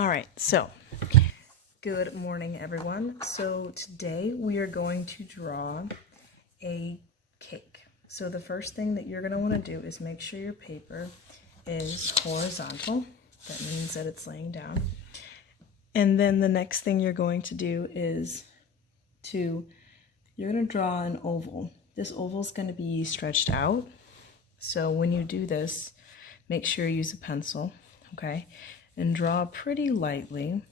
All right, so good morning, everyone. So today we are going to draw a cake. So the first thing that you're going to want to do is make sure your paper is horizontal. That means that it's laying down. And then the next thing you're going to do is you're going to draw an oval. This oval is going to be stretched out. So when you do this, make sure you use a pencil, okay? And draw pretty lightly.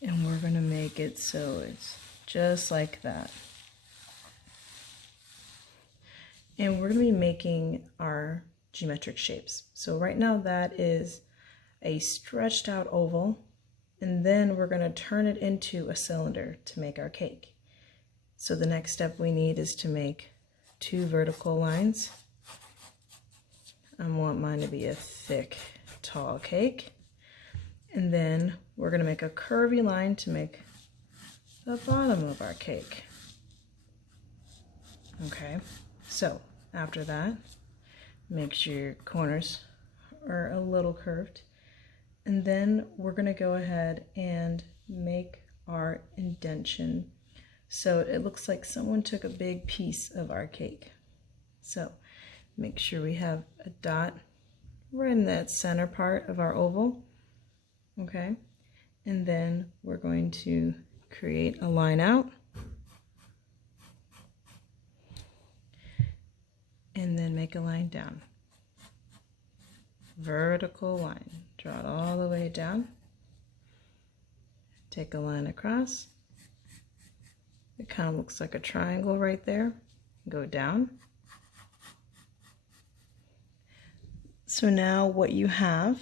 And we're going to make it so it's just like that. And we're going to be making our geometric shapes. So right now that is a stretched out oval, and then we're going to turn it into a cylinder to make our cake. So the next step we need is to make 2 vertical lines. I want mine to be a thick, tall cake. And then we're going to make a curvy line to make the bottom of our cake. Okay, so after that, make sure your corners are a little curved. And then we're going to go ahead and make our indentation. So it looks like someone took a big piece of our cake. So make sure we have a dot right in that center part of our oval. Okay, and then we're going to create a line out. And then make a line down. Vertical line. Draw it all the way down. Take a line across. It kind of looks like a triangle right there. Go down. So now what you have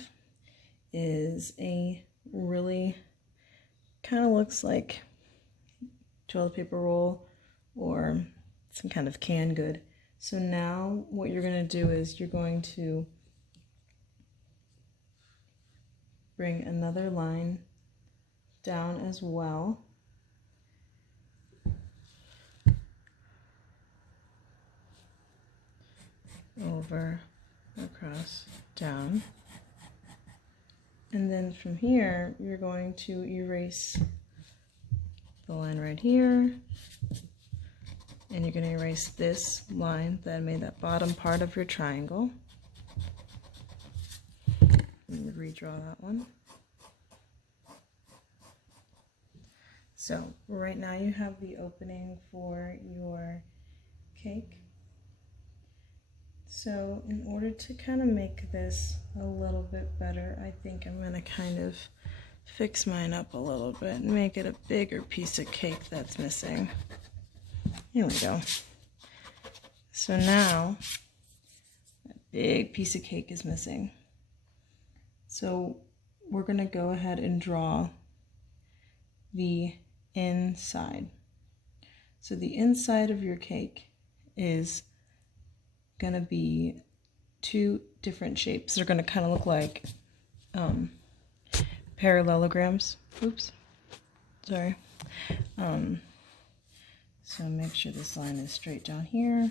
is a really kind of looks like toilet paper roll or some kind of canned good. So now what you're going to do is you're going to bring another line down as well. Over, across, down. And then from here, you're going to erase the line right here. And you're going to erase this line that made that bottom part of your triangle. And redraw that one. So right now you have the opening for your cake. So in order to kind of make this a little bit better, I think I'm going to kind of fix mine up a little bit and make it a bigger piece of cake that's missing. Here we go. So now, a big piece of cake is missing. So we're going to go ahead and draw the inside. So the inside of your cake is going to be 2 different shapes. They're going to kind of look like parallelograms. Oops, sorry. So make sure this line is straight down here.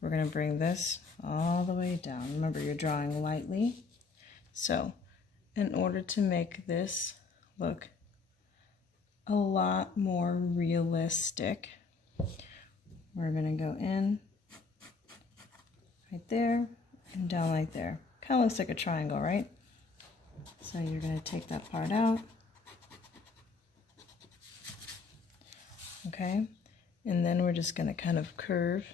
We're going to bring this all the way down. Remember, you're drawing lightly. So in order to make this look a lot more realistic, we're going to go in right there and down like there. Kind of looks like a triangle, right? So you're going to take that part out. Okay. And then we're just going to kind of curve.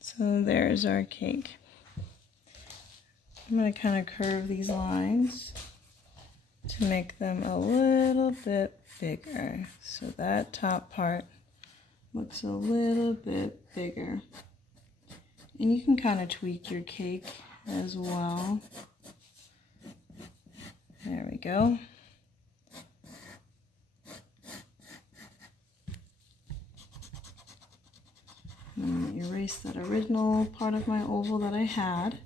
So there's our cake. I'm going to kind of curve these lines to make them a little bit bigger. So that top part looks a little bit bigger. And you can kind of tweak your cake as well. There we go. I'm going to erase that original part of my oval that I had.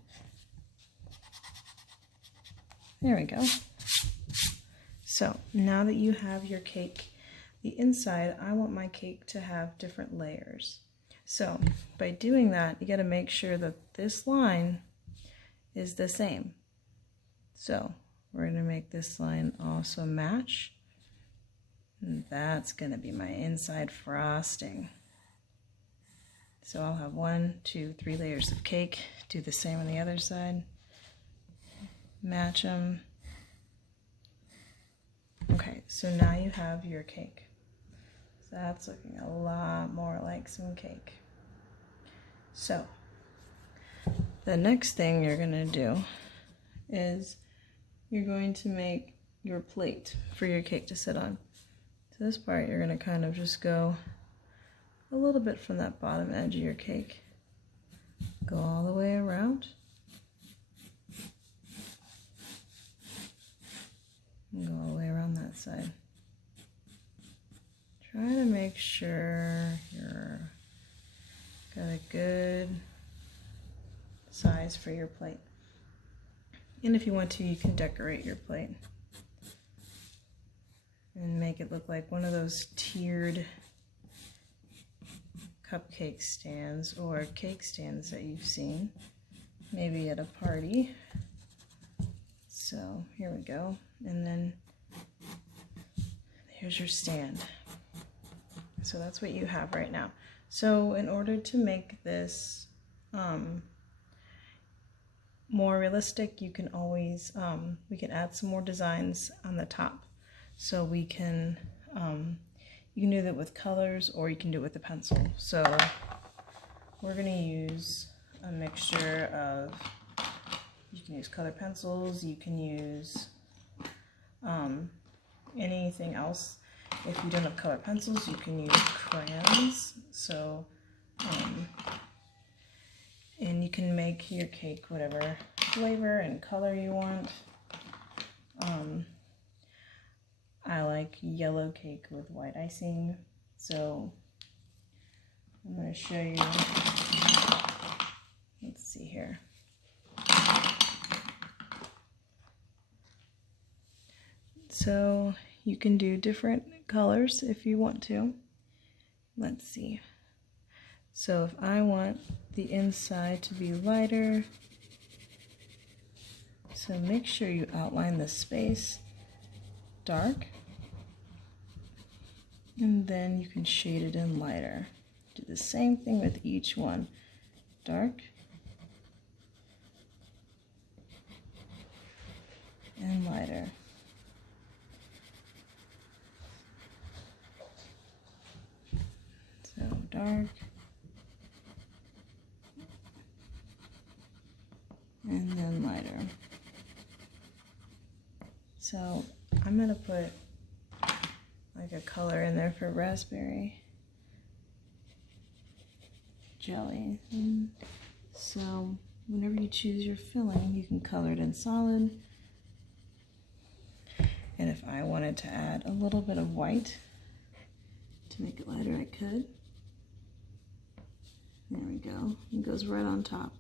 There we go. So now that you have your cake the inside, I want my cake to have different layers. So by doing that, you got to make sure that this line is the same. So we're going to make this line also match. And that's going to be my inside frosting. So I'll have 1, 2, 3 layers of cake. Do the same on the other side. Match them. Okay, so now you have your cake. So that's looking a lot more like some cake. So the next thing you're going to do is you're going to make your plate for your cake to sit on. So this part you're going to kind of just go a little bit from that bottom edge of your cake. Go all the way around. And go all the way around that side. Try to make sure you're got a good size for your plate. And if you want to, you can decorate your plate and make it look like one of those tiered cupcake stands or cake stands that you've seen, maybe at a party. So here we go. And then here's your stand. So that's what you have right now. So in order to make this more realistic, you can always, we can add some more designs on the top. So we can, you can do that with colors or you can do it with a pencil. So we're gonna use a mixture of, you can use color pencils, you can use anything else. If you don't have color pencils, you can use crayons. So, and you can make your cake whatever flavor and color you want. I like yellow cake with white icing, so I'm going to show you. Let's see here. So you can do different colors if you want to. Let's see. So if I want the inside to be lighter, so make sure you outline the space dark, and then you can shade it in lighter. Do the same thing with each one. Dark and lighter. So dark and then lighter. So I'm going to put like a color in there for raspberry jelly. And so whenever you choose your filling, you can color it in solid. And if I wanted to add a little bit of white to make it lighter, I could. There we go. It goes right on top.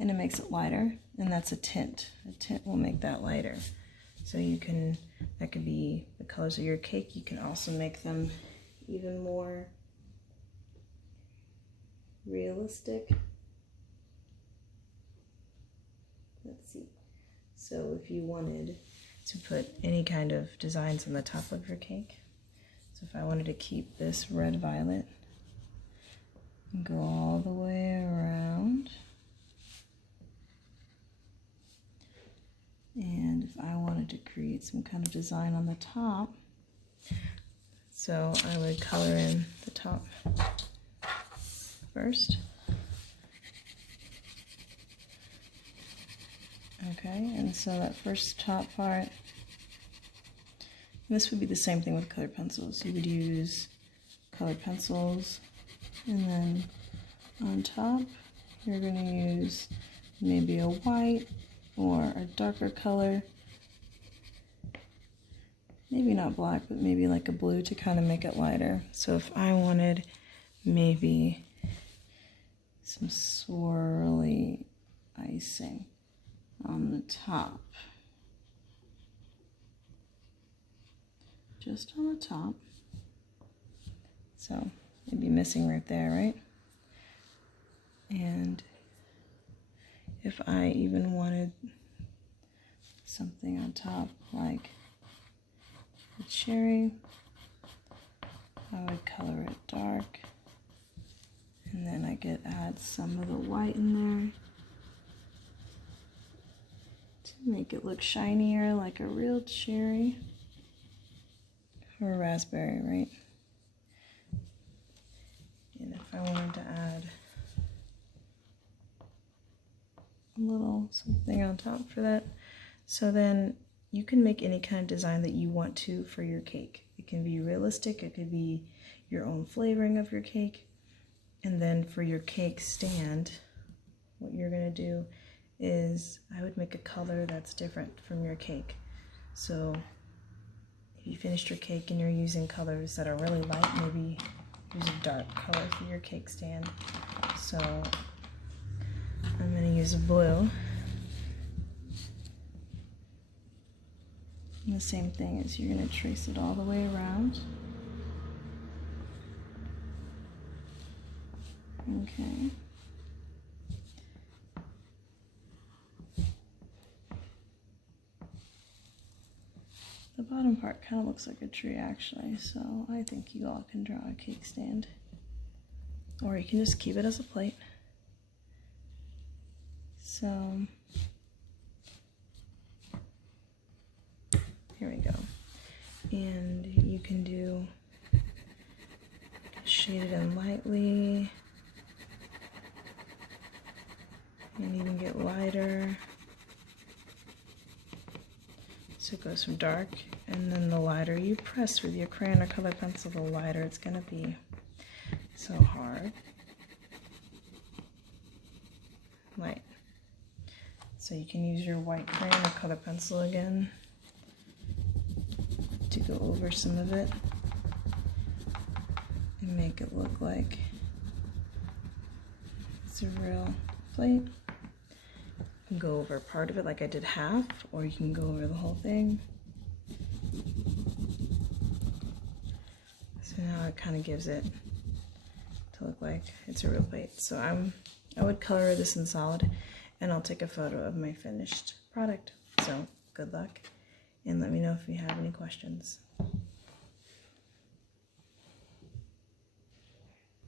And it makes it lighter, and that's a tint. A tint will make that lighter. So you can, that could be the colors of your cake. You can also make them even more realistic. Let's see. So if you wanted to put any kind of designs on the top of your cake, so if I wanted to keep this red violet and go all the way around, and if I wanted to create some kind of design on the top, so I would color in the top first. Okay, and so that first top part, this would be the same thing with colored pencils. You would use colored pencils, and then on top you're going to use maybe a white or a darker color, maybe not black, but maybe like a blue to kind of make it lighter. So if I wanted maybe some swirly icing on the top, just on the top, So it'd be missing right there, right? And if I even wanted something on top like the cherry, I would color it dark, and then I could add some of the white in there to make it look shinier like a real cherry or a raspberry, right? And if I wanted to add a little something on top for that, so then you can make any kind of design that you want to for your cake. It can be realistic, it could be your own flavoring of your cake. And then for your cake stand, what you're gonna do is I would make a color that's different from your cake. So if you finished your cake and you're using colors that are really light, maybe use a dark color for your cake stand. So I'm gonna use a blue. And the same thing is you're going to trace it all the way around. Okay. The bottom part kind of looks like a tree actually, so I think you all can draw a cake stand. Or you can just keep it as a plate. So here we go. And you can do shade it in lightly and even get lighter. So it goes from dark, and then the lighter you press with your crayon or color pencil, the lighter it's gonna be. So hard. Light. So you can use your white crayon or color pencil again to go over some of it and make it look like it's a real plate. You can go over part of it like I did half, or you can go over the whole thing. So now it kind of gives it to look like it's a real plate. So I would color this in solid, and I'll take a photo of my finished product. So good luck, and let me know if you have any questions.